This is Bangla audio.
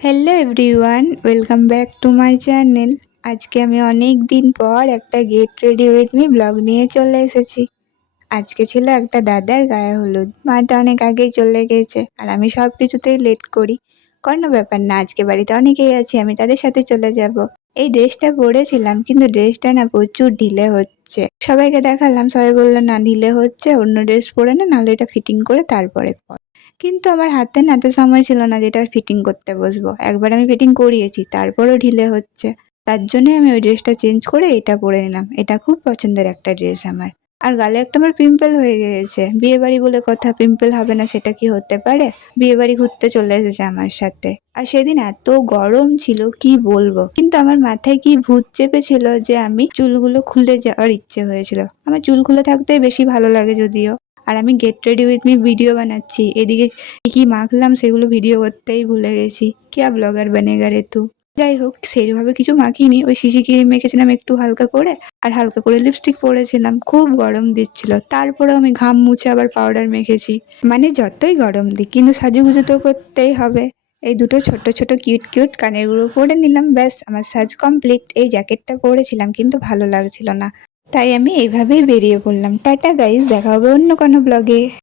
Hello everyone, welcome back to my channel. আজকে আমি অনেক দিন পর একটা get ready with me blog নিয়ে চলে এসেছি। আজকে ছিল একটা দাদার গায়ে হলুদ। মা তো অনেক আগেই চলে গেছে আর আমি সব কিছুতেই লেট করি। কোনো ব্যাপার না, আজকে বাড়িতে অনেকেই আছে, আমি তাদের সাথে চলে যাব। এই ড্রেসটা পরেছিলাম কিন্তু ড্রেসটা না প্রচুর ঢিলে হচ্ছে। সবাইকে দেখালাম, সবাই বললো না ঢিলে হচ্ছে, অন্য ড্রেস পরে না, নাহলে এটা ফিটিং করে তারপরে পর। কিন্তু আমার হাতে না এত সময় ছিল না যেটা ফিটিং করতে বসবো। একবার আমি ফিটিং করিয়েছি, তারপরও ঢিলে হচ্ছে। তার জন্যই আমি ওই ড্রেসটা চেঞ্জ করে এটা পরে নিলাম। এটা খুব পছন্দের একটা ড্রেস আমার। আর গালে একটা আমার পিম্পল হয়ে গিয়েছে। বিয়ে বাড়ি বলে কথা, পিম্পল হবে না সেটা কি হতে পারে? বিয়ে বাড়ি ঘুরতে চলে এসেছে আমার সাথে। আর সেদিন এত গরম ছিল কি বলবো, কিন্তু আমার মাথায় কি ভূত চেপেছিল যে আমি চুলগুলো খুলে যাওয়ার ইচ্ছে হয়েছিল। আমার চুল খুলে থাকতেই বেশি ভালো লাগে যদিও। আর আমি get ready with me video বানাচ্ছি, এদিকে কি মাখলাম সেগুলো ভিডিও করতেই ভুলে গেছি। क्या ব্লগার বনেগা রে তু। যাই হোক, সেইভাবে কিছু মাখিনি, ওই সিসি ক্রিম মেখেছিলাম একটু হালকা করে, আর হালকা করে লিপস্টিক পরেছিলাম। খুব গরম দিচ্ছিল, তারপরেও আমি ঘাম মুছে আবার পাউডার মেখেছি। মানে যতই গরম দিক কিন্তু সাজুগুজু তো করতেই হবে। এই দুটো ছোট ছোট কিউট কিউট কানের গুঁড়ো পরে নিলাম, ব্যাস আমার সাজ কমপ্লিট। এই জ্যাকেটটা পরেছিলাম কিন্তু ভালো লাগছিল না, তাই আমি এইভাবেই বেরিয়ে পড়লাম। টাটা গাইজ, দেখা হবে অন্য কোনো ব্লগে।